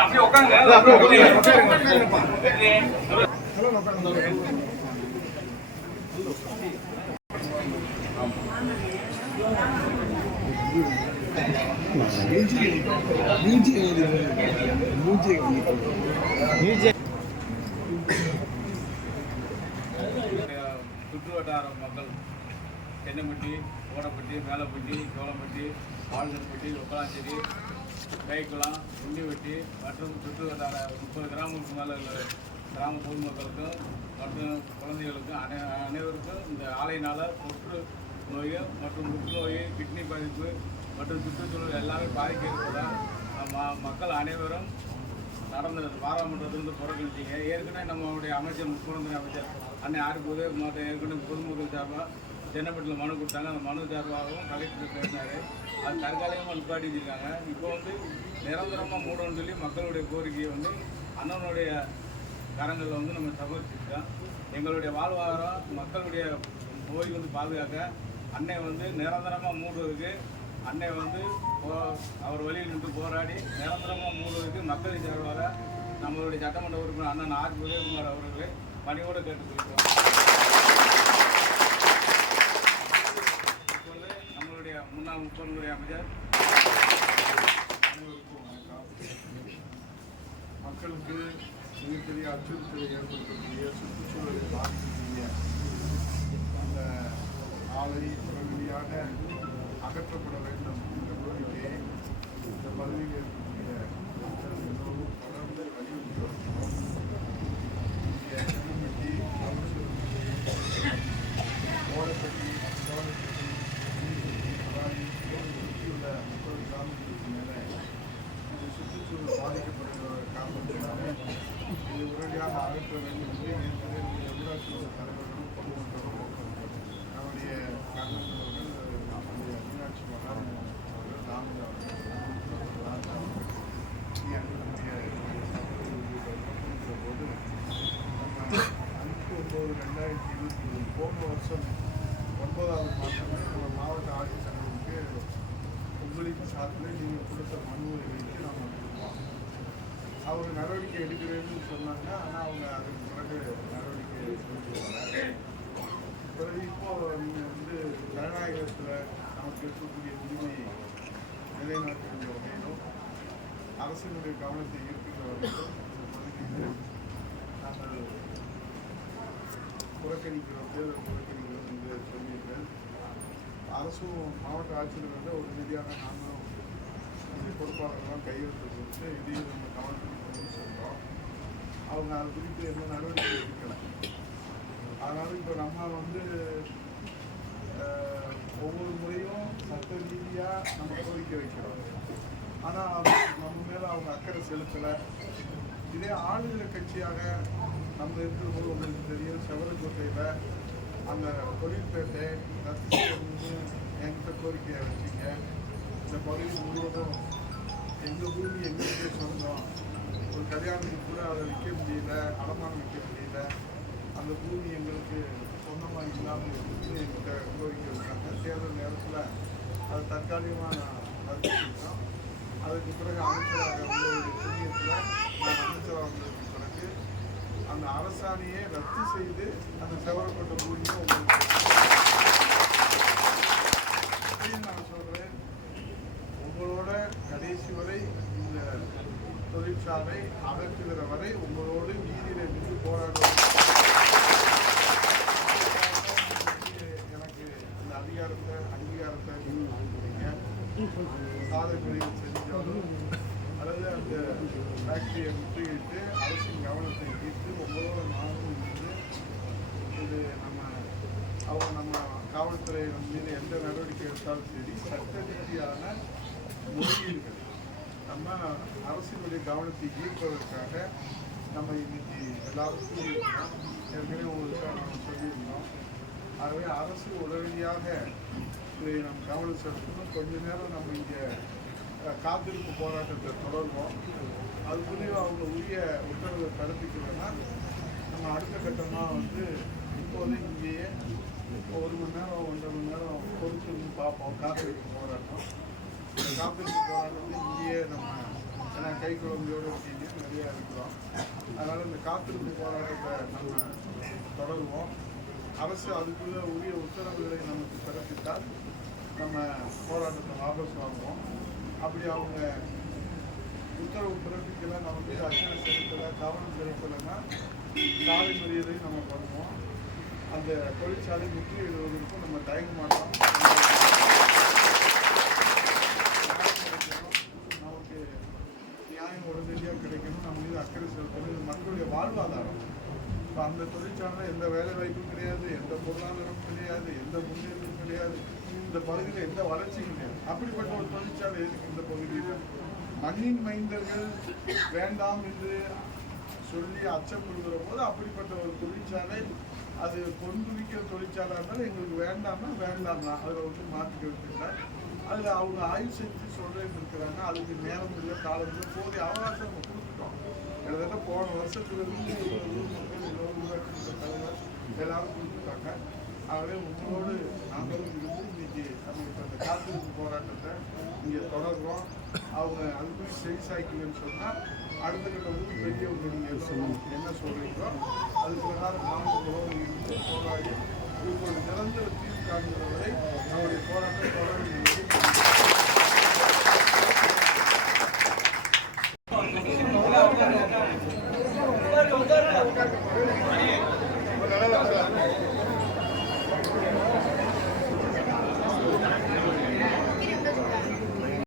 அப்படியே உட்காந்து சுற்று வட்டார மக்கள் தென்னம்பட்டி ஓடப்பட்டி மேலப்பட்டி சோளம்பட்டி ஆளுநர்பட்டி ஒப்பலாச்சேரி கைக்குளம் குண்டிவெட்டி மற்றும் சுற்று வட்டார முப்பது கிராமங்களுக்கு மேலே உள்ள கிராம பொதுமக்களுக்கும் மற்றும் குழந்தைகளுக்கும் அனை அனைவருக்கும் இந்த ஆலையினால் தொற்று நோய் மற்றும் புற்றுநோய் கிட்னி பாதிப்பு மற்றும் சுற்றுச்சூழல் எல்லாமே பாதிக்க இருப்பதால் ம- மக்கள் அனைவரும் நடந்த பாராளுமன்றத்திலிருந்து புறக்கணிச்சிங்க ஏற்கனவே நம்மளுடைய அமைச்சர் முக்குழந்தை அமைச்சர் அன்னை யாருக்கு உதவி மாவட்டம் ஏற்கனவே பொதுமக்கள் சார்பாக சென்னப்பட்டில் மனு கொடுத்தாங்க. அந்த மனு சார்பாகவும் கலெக்டர் பேசினார். அது தற்காலிகமாக நிப்பாட்டி வச்சிருக்காங்க இப்போ வந்து நிரந்தரமாக மூடணும்னு சொல்லி மக்களுடைய கோரிக்கையை வந்து அண்ணனுடைய கரங்களில் வந்து நம்ம சமர்ப்பிச்சிருக்கோம். எங்களுடைய வாழ்வாதாரம் மக்களுடைய நோய் வந்து பாதுகாக்க அன்னை வந்து நிரந்தரமாக மூடுவதற்கு அன்னை வந்து அவர் வழியில் நின்று போராடி நிரந்தரமாக மூடுவதற்கு மக்களின் சார்பாக நம்மளுடைய சட்டமன்ற உறுப்பினர் அண்ணன் ஆர். உதயகுமார் அவர்களை பணியோடு கேட்டுக்கொள்கிறோம் இப்பொழுது நம்மளுடைய முன்னாள் முப்பதுடைய அமைச்சர். அனைவருக்கும் வணக்கம். மக்களுக்கு மிகப்பெரிய அச்சுறுத்தலை ஏற்படுத்தக்கூடிய சுற்றுச்சூழலை பாதிக்கக்கூடிய அந்த ஆலை உடனடியாக அகற்றப்பட வேண்டும் என்ற கோரிக்கையை இந்த பகுதியில் இருக்கக்கூடிய மக்கள் எல்லோரும் தொடர்ந்து வலியுறுத்தி வருகிறோம் இங்கே தென்னம்பட்டி அவசரம் ஓடப்பட்டி சோழப்பட்டி அதாவது சுற்றியுள்ள முப்பது கிராமங்களுக்கு மேலே இது சுற்றுச்சூழல் பாதிக்கப்படுகிற காரணத்தினால இது உடனடியாக அகற்ற வேண்டும் என்று ஏற்கனவே ஊராட்சி தலைவர்களும் பொதுமக்களும் நம்முடைய அவர்கள் நம்முடைய மீனாட்சி மகாராஜ் அவர்கள் ராமஜா அவர்கள் போது நம்ம அஞ்சு ஒம்பது ரெண்டாயிரத்தி இருபத்தி மூணு போன வருஷம் ஒன்பதாவது மாதமே நம்ம மாவட்ட ஆட்சித்தலைவருக்கு உங்களுக்கு சார்பில் நீங்கள் கொடுத்த அவங்க நடவடிக்கை எடுக்கிறேன்னு சொன்னாங்க. ஆனால் அவங்க அதுக்கு பிறகு நடவடிக்கை எடுத்துருவாங்க பிறகு இப்போ நீங்கள் வந்து ஜனநாயகத்தில் நமக்கு இருக்கக்கூடிய உரிமை நிலைநாட்டுகின்ற வகையிலும் அரசினுடைய கவனத்தை ஈர்க்கின்ற வகையிலும் இந்த பகுதியில் நாங்கள் புறக்கணிக்கிறோம் தேர்தல் புறக்கணிக்கிறோம் என்று சொல்லியிருக்கேன் அரசும் மாவட்ட ஆட்சியர்கள் வந்து ஒரு நிதியான நாங்களும் இந்த பொறுப்பாளர்கள்லாம் கையெழுத்து கொடுத்து இதையும் நம்ம கவனம் அப்படின்னு சொல்கிறோம் அவங்க அது குறித்து எந்த நடவடிக்கை எடுக்கலை அதனால இப்போ நம்ம வந்து ஒவ்வொரு முறையும் சட்ட ரீதியாக நம்ம கோரிக்கை வைக்கிறோம் ஆனால் அது நம்ம மேலே அவங்க அக்கறை செலுத்தலை இதே ஆளுநர் கட்சியாக நம்ம இருக்கிற உங்களுக்கு தெரியும் செவரக்கோட்டையில் அந்த தொழிற்பேட்டை ரத்து செய்யணும்னு என்கிட்ட கோரிக்கையை வச்சிங்க. இந்த பகுதி முழுவதும் எங்கள் பூமி எங்களுக்கே சொந்தம். ஒரு கல்யாணத்துக்கு கூட அதை விற்க முடியல அடமானம் விற்க முடியல. அந்த பூமி எங்களுக்கு சொந்தமாக இல்லாமல் இருந்து எங்கிட்ட கோரிக்கை இருக்காங்க தேர்தல் நேரத்தில் அது தற்காலிகமாக நான் ரத்து அதுக்கு பிறகு அமைச்சராக உங்களுடைய புண்ணியத்தில் நான் அமைச்சராக வந்ததுக்கு பிறகு அந்த அரசாணையை ரத்து செய்து அந்த செவரப்பட்ட பூமியை உங்களுக்கு இப்பயும் நான் சொல்றேன் உங்களோட கடைசி வரை இந்த தொழிற்சாலை அகற்றுகிற வரை உங்களோடு வீதியில நின்று போராடுவோம். எனக்கு இந்த அதிகாரத்தை அங்கீகாரத்தை நீங்க வாங்குறீங்க சாதனைகள் செஞ்சாலும் அல்லது அந்த ஃபேக்டரியை முற்றுகிட்டு அரசின் கவனத்தை ஈர்த்து உங்களோட நானும் இருந்து இது நம்ம அவங்க நம்ம காவல்துறை மீது எந்த நடவடிக்கை எடுத்தாலும் சரி சட்ட ரீதியான முறையீடுகள் நம்ம அரசினுடைய கவனத்தை ஈர்ப்பதற்காக நம்ம இன்னைக்கு எல்லாருக்கும் ஏற்கனவே உங்களுக்கு நம்ம சொல்லியிருந்தோம். ஆகவே அரசு உடனடியாக இதை நம் கவனம் செலுத்தணும். கொஞ்ச நேரம் நம்ம இங்கே காத்திருப்பு போராட்டத்தை தொடர்வோம். அதுக்குள்ளேயும் அவங்க உரிய உத்தரவை பிறப்பிக்கலைன்னா நம்ம அடுத்த கட்டமாக வந்து இப்போது இங்கேயே ஒரு மணி நேரம் ஒன்றரை மணி நேரம் பொறுத்து பார்ப்போம். காத்திருப்பு போராட்டம். காப்பீட்டு காத்திருப்பு இங்கேயே நம்ம ஏன்னா கை குழந்தையோடு இருக்கீங்க நிறையா இருக்கிறோம். அதனால் இந்த காத்திருப்பு போராட்டத்தை நம்ம தொடருவோம். அரசு அதுக்குள்ள உரிய உத்தரவுகளை நமக்கு பிறப்பித்தால் நம்ம போராட்டத்தை வாபஸ் வாங்குவோம். அப்படி அவங்க உத்தரவு பிறப்பிக்கல நமக்கு அச்சனை அக்கறை செலுத்தலை கவனம் செலுத்தலைன்னா சாலை மரியாதையும் நம்ம பண்ணுவோம். அந்த தொழிற்சாலை முற்றுகையிடுவதற்கும் நம்ம தயங்க மாட்டோம் நமக்கு நியாயம் உடனடியாக கிடைக்கணும் நம்ம மீது அக்கறை செலுத்தணும் இது மக்களுடைய வாழ்வாதாரம் இப்போ அந்த தொழிற்சாலை எந்த வேலை வாய்ப்பும் கிடையாது எந்த பொருளாதாரமும் கிடையாது எந்த முன்னேற்றமும் கிடையாது. இந்த பகுதியில் எந்த வளர்ச்சியும் கிடையாது. அப்படிப்பட்ட ஒரு தொழிற்சாலை எதுக்கு இந்த பகுதியில்? மண்ணின் மைந்தர்கள் வேண்டாம் என்று சொல்லி அச்சப்படுகிற போது அப்படிப்பட்ட ஒரு தொழிற்சாலை அது கொண்டுவிக்கிற தொழிற்சாலை இருந்தாலும் எங்களுக்கு வேண்டாம்னா வேண்டாம். தான் அதில் வந்து மாற்றிக்கிறது இல்லை. அதில் அவங்க ஆய்வு செஞ்சு சொல்றேன்னு இருக்கிறாங்க. அதுக்கு நேரம் இல்லை காலம் இல்லை. போதிய அவகாசம் நம்ம கொடுத்துட்டோம். கிட்டத்தட்ட போன வருஷத்துலேருந்து மக்கள் எல்லாரும் கொடுத்துருக்காங்க ஆகவே உங்களோடு நாங்களும் இருந்து இன்னைக்கு நம்ம அந்த காத்திருப்பு போராட்டத்தை இங்கே தொடர்றோம். அவங்க அதுக்குள்ளே செவி சாய்க்கலன்னு சொன்னால் அடுத்த கட்ட ஊர் பெரியவங்க நீங்கள் சொல்லணும் என்ன சொல்கிறீங்களோ அதுக்கு பிரகாரம் நாங்கள் இருந்து போராடி இதுக்கு நிரந்தர தீர்வு காண்கிற வரை நம்முடைய போராட்டம் தொடர்ந்து